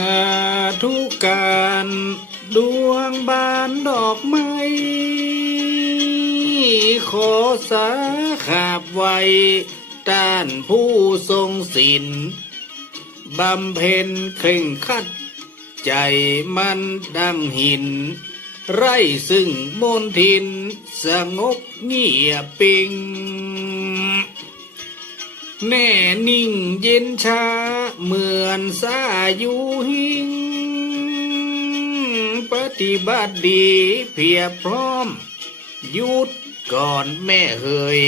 าธุการดวงบานดอกไม้ขอสาขาบไว้ต้านผู้ทรงศีลบำเพ็ญเคร่งคัด ใจมันดังหิน ไร่ซึ่งมนทินสงบเงียบปิง แน่นิ่งเย็นชา เหมือนสาอยู่หิง ปฏิบัติดีเพียบพร้อม ยุดก่อนแม่เฮย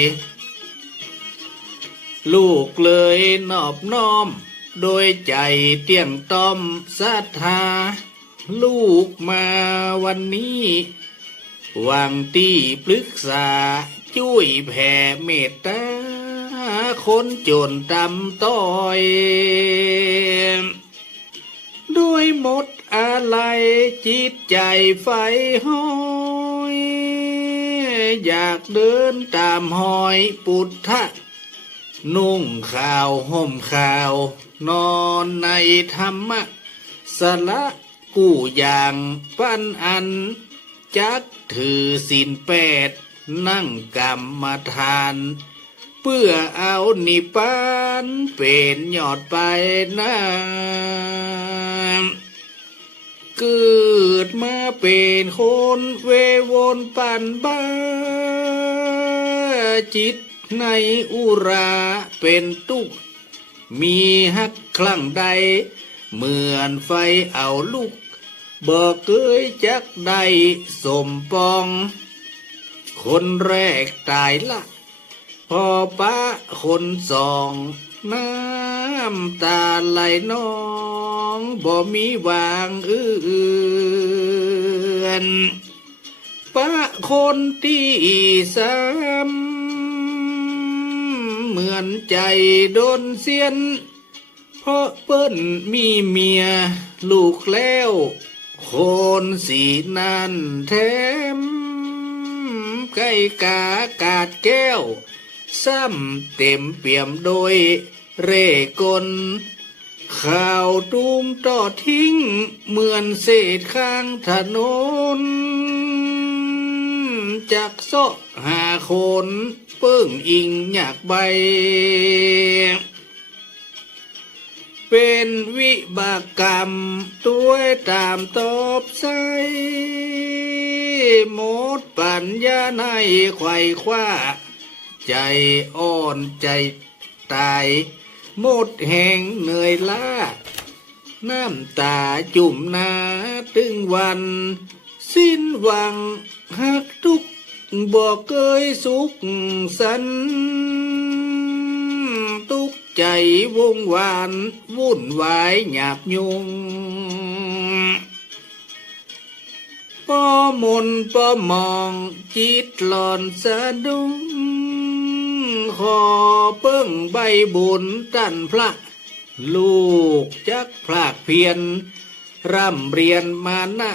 ลูกเลยนอบน้อม โดยใจเตี่ยมต้อมศรัทธา ลูกมาวันนี้หวังตีปรึกษาช่วยแผ่เมตตา คนจนตำต้อย ด้วยหมดอะไรจิตใจไฟห้อยอยากเดินตามหอยปุถทะนุ่งขาวห่มขาว นอนในธรรมะ สละกู้อย่างปันอัน จักถือสินแปด นั่งกรรมฐาาน พื่อเอานิพานเป็นยอดไปนะเกิดมาเป็นคนเววนปันบ้า จิตในอุราเป็นตุก มีฮักคลั่งใด เหมือนไฟเอาลูกบอกเกยจักใดสมปอง คนแรกตายละ พอปะคนสองน้ำตาไหลน้องบ่มีวางเอื้อนปะคนที่สามเหมือนใจโดนเสียน เพราะเปิ้นมีเมียลูกแล้วคนสีนั่นแถมไก่กากาดแก้ว ซ้ำเต็มเปี่ยมโดยเร่กลข่าวตูมต่อทิ้ง เหมือนเศษข้างถนน จากโซหาคนเปิ้งอิงอยากใบ เป็นวิบากกรรมตัวตามตอบใส่หมดปัญญาในไขว่คว้า ใจอ่อนใจตายหมดแห่งเหนื่อยล้า น้ำตาจุ่มหนาตึงวัน สิ้นหวังหักทุกบอกเคยสุขสันทุกใจวงวานวุ่นวายหยาบยุงป้อมนป้อมองจิตหลอนสะดุ้ง ขอเปิ้งใบบุญตันพระ ลูกจักพลากเพียน ร่ำเรียนมานะ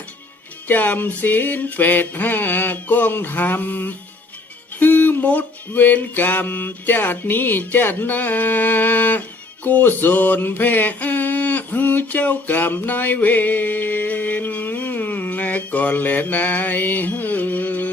จำศีลแปดห้ากองธรรมคือมดเวรกรรมจาตินี้จาติหน้ากุศลแผ่อาฮือเจ้ากรรมนายเวรก่อนและนายเฮ้อ